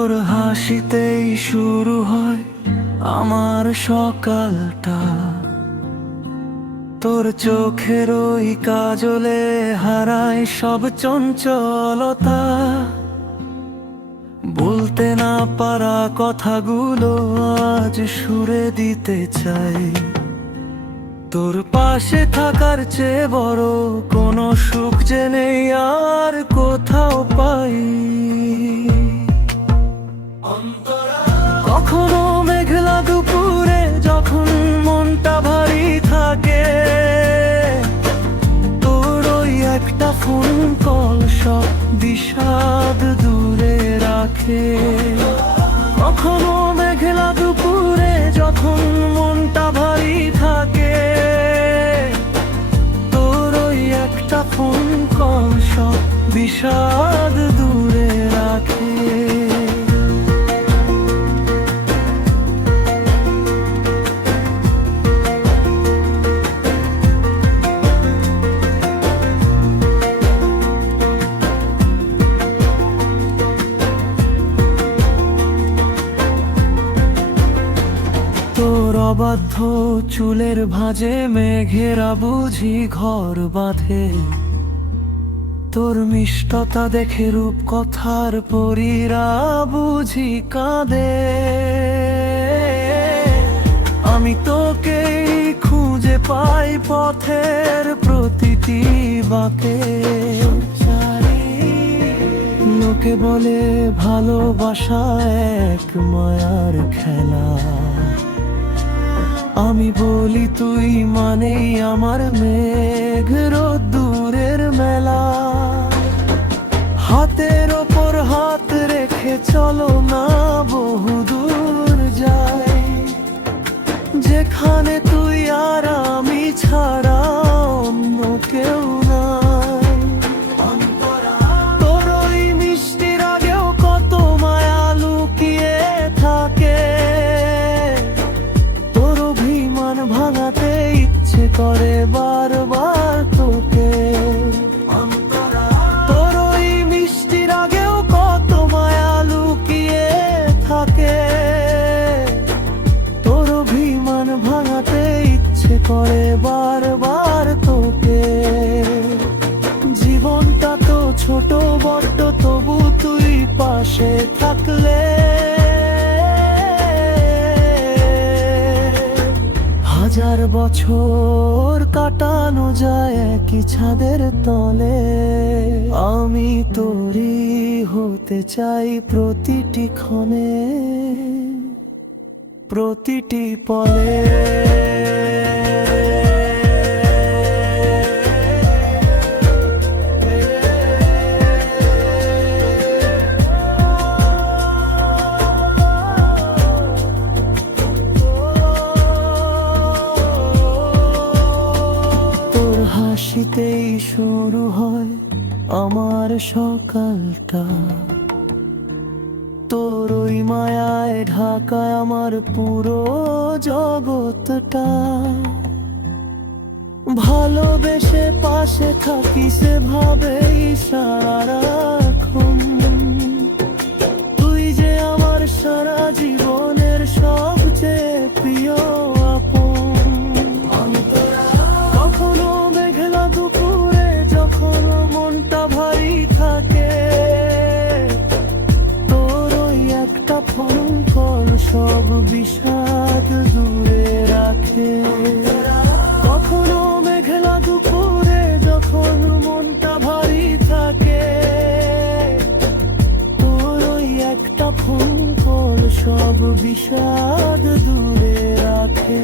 তোর হাসিতেই শুরু হয় আমার সকালটা। তোর চোখের ওই কাজলে হারায় সব চঞ্চলতা। বলতে না পারা কথাগুলো আজ সুরে দিতে চাই। তোর পাশে থাকার চেয়ে বড় কোনো সুখ যে নেই আর কোথাও পাই। একটা ফোন কল সব বিষাদ দূরে রাখে। কখনো মেঘলা দুপুরে যখন মনটা ভারী থাকে, তোর ওই একটা ফোন কল সব বিষাদ অবাধ্য চুলের ভাঁজে মেঘেরা বুঝি ঘর বাঁধে। তোর মিষ্টতা দেখে রূপ কথার পরীরা বুঝি কাঁদে। আমি তোকে খুঁজে পাই পথের প্রতিটি বাঁকে। লোকে বলে ভালোবাসা এক মায়ার খেলা। আমি বলি, তুই মানেই আমার মেঘ দূরের মেলা। হাতের ওপর হাত রেখে চলো না বহুদূর যাই। যেখানে তুই আর আমি ছাড়া অন্য কেউ পাশে থাকলে। হাজার বছর কাটানো যায় একই ছাদের তলে। আমি তোরই হতে চাই প্রতিটি ক্ষণে, প্রতিটি পলে। হাসিতেই শুরু হয় আমার সকালটা। তোর ওই মায়ায় ঢাকায় আমার পুরো জগৎটা। ভালোবেসে পাশে থাকি সেভাবেই সারাক্ষণ বিষাদ দূরে রাখে। কখনো মেঘলা দুপুরে যখন মনটা ভারী থাকে, তোর ওই একটা ফোন কল সব বিষাদ দূরে রাখে।